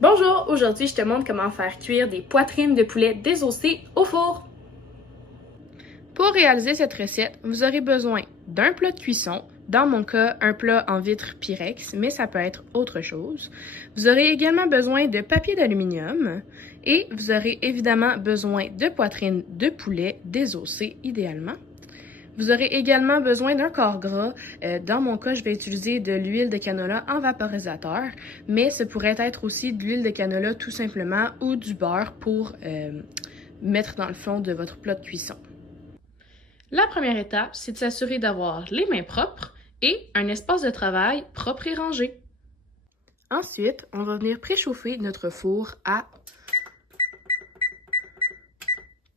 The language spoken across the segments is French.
Bonjour, aujourd'hui je te montre comment faire cuire des poitrines de poulet désossées au four. Pour réaliser cette recette, vous aurez besoin d'un plat de cuisson, dans mon cas un plat en vitre Pyrex, mais ça peut être autre chose. Vous aurez également besoin de papier d'aluminium et vous aurez évidemment besoin de poitrines de poulet désossées idéalement. Vous aurez également besoin d'un corps gras. Dans mon cas, je vais utiliser de l'huile de canola en vaporisateur, mais ce pourrait être aussi de l'huile de canola tout simplement ou du beurre pour mettre dans le fond de votre plat de cuisson. La première étape, c'est de s'assurer d'avoir les mains propres et un espace de travail propre et rangé. Ensuite, on va venir préchauffer notre four à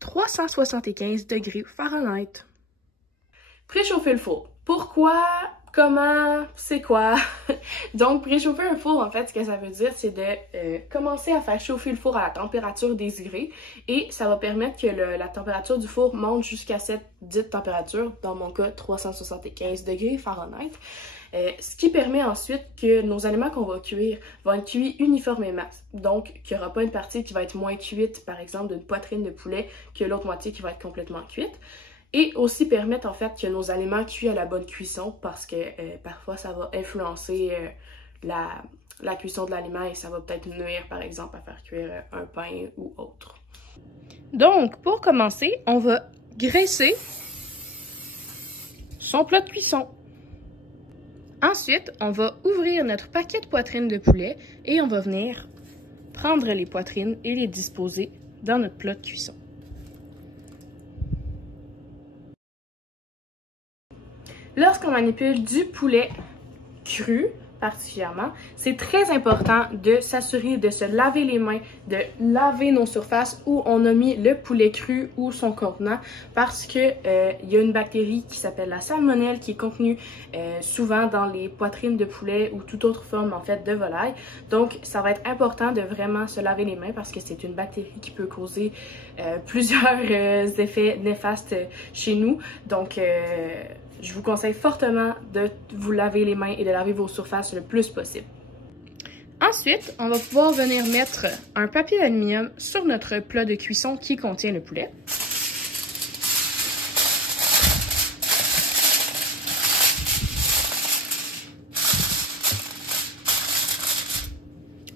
375 degrés Fahrenheit. Préchauffer le four. Pourquoi? Comment? C'est quoi? Donc, préchauffer un four, en fait, ce que ça veut dire, c'est de commencer à faire chauffer le four à la température désirée et ça va permettre que la température du four monte jusqu'à cette dite température, dans mon cas, 375 degrés Fahrenheit. Ce qui permet ensuite que nos aliments qu'on va cuire vont être cuits uniformément. Donc, qu'il n'y aura pas une partie qui va être moins cuite, par exemple, d'une poitrine de poulet, que l'autre moitié qui va être complètement cuite. Et aussi permettre en fait que nos aliments cuisent à la bonne cuisson parce que parfois ça va influencer la cuisson de l'aliment et ça va peut-être nuire par exemple à faire cuire un pain ou autre. Donc pour commencer, on va graisser son plat de cuisson. Ensuite, on va ouvrir notre paquet de poitrines de poulet et on va venir prendre les poitrines et les disposer dans notre plat de cuisson. Lorsqu'on manipule du poulet cru, particulièrement, c'est très important de s'assurer de se laver les mains, de laver nos surfaces où on a mis le poulet cru ou son contenant parce que y a une bactérie qui s'appelle la salmonelle qui est contenue souvent dans les poitrines de poulet ou toute autre forme en fait de volaille. Donc ça va être important de vraiment se laver les mains parce que c'est une bactérie qui peut causer plusieurs effets néfastes chez nous. Donc je vous conseille fortement de vous laver les mains et de laver vos surfaces le plus possible. Ensuite, on va pouvoir venir mettre un papier d'aluminium sur notre plat de cuisson qui contient le poulet.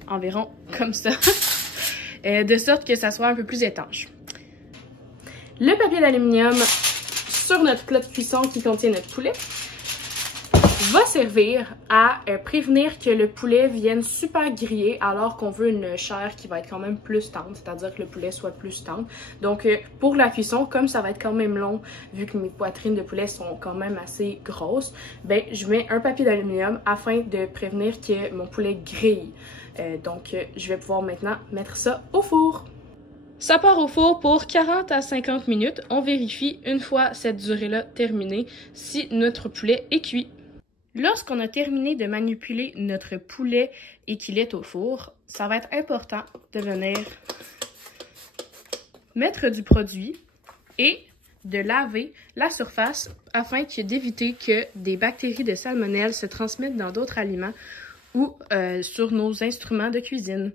Environ comme ça, de sorte que ça soit un peu plus étanche. Le papier d'aluminium sur notre plat de cuisson qui contient notre poulet va servir à prévenir que le poulet vienne super grillé alors qu'on veut une chair qui va être quand même plus tendre, c'est-à-dire que le poulet soit plus tendre. Donc pour la cuisson, comme ça va être quand même long, vu que mes poitrines de poulet sont quand même assez grosses, ben je mets un papier d'aluminium afin de prévenir que mon poulet grille. Donc je vais pouvoir maintenant mettre ça au four. Ça part au four pour 40 à 50 minutes. On vérifie une fois cette durée-là terminée si notre poulet est cuit. Lorsqu'on a terminé de manipuler notre poulet et qu'il est au four, ça va être important de venir mettre du produit et de laver la surface afin d'éviter que des bactéries de salmonelle se transmettent dans d'autres aliments ou sur nos instruments de cuisine.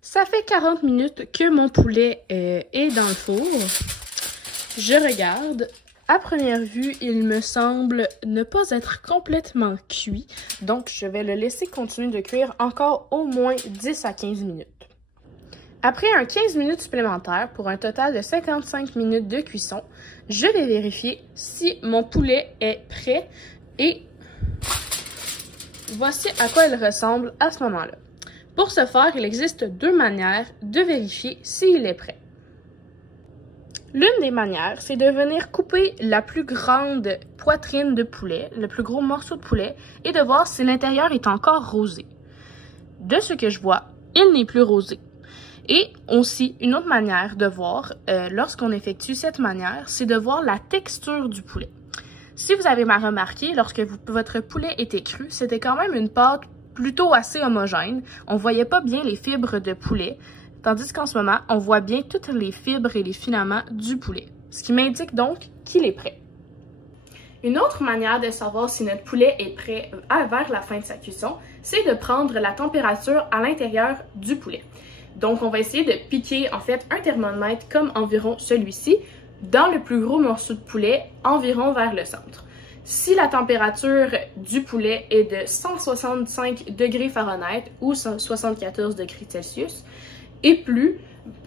Ça fait 40 minutes que mon poulet est dans le four. Je regarde. À première vue, il me semble ne pas être complètement cuit. Donc, je vais le laisser continuer de cuire encore au moins 10 à 15 minutes. Après un 15 minutes supplémentaires, pour un total de 55 minutes de cuisson, je vais vérifier si mon poulet est prêt et voici à quoi il ressemble à ce moment-là. Pour ce faire, il existe deux manières de vérifier s'il est prêt. L'une des manières, c'est de venir couper la plus grande poitrine de poulet, le plus gros morceau de poulet, et de voir si l'intérieur est encore rosé. De ce que je vois, il n'est plus rosé. Et aussi, une autre manière de voir, lorsqu'on effectue cette manière, c'est de voir la texture du poulet. Si vous avez remarqué, lorsque votre poulet était cru, c'était quand même une pâte plutôt assez homogène. On voyait pas bien les fibres de poulet, tandis qu'en ce moment, on voit bien toutes les fibres et les filaments du poulet, ce qui m'indique donc qu'il est prêt. Une autre manière de savoir si notre poulet est prêt vers la fin de sa cuisson, c'est de prendre la température à l'intérieur du poulet. Donc, on va essayer de piquer en fait un thermomètre comme environ celui-ci dans le plus gros morceau de poulet, environ vers le centre. Si la température du poulet est de 165 degrés Fahrenheit ou 74 degrés Celsius et plus,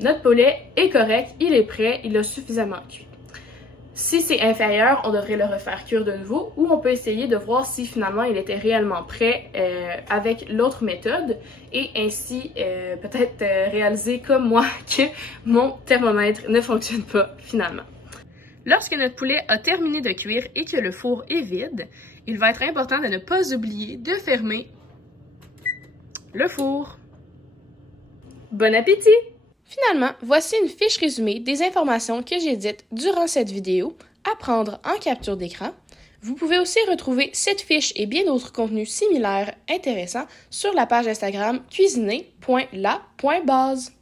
notre poulet est correct, il est prêt, il a suffisamment cuit. Si c'est inférieur, on devrait le refaire cuire de nouveau ou on peut essayer de voir si finalement il était réellement prêt avec l'autre méthode et ainsi peut-être réaliser comme moi que mon thermomètre ne fonctionne pas finalement. Lorsque notre poulet a terminé de cuire et que le four est vide, il va être important de ne pas oublier de fermer le four. Bon appétit! Finalement, voici une fiche résumée des informations que j'ai dites durant cette vidéo à prendre en capture d'écran. Vous pouvez aussi retrouver cette fiche et bien d'autres contenus similaires intéressants sur la page Instagram cuisiner.la.base.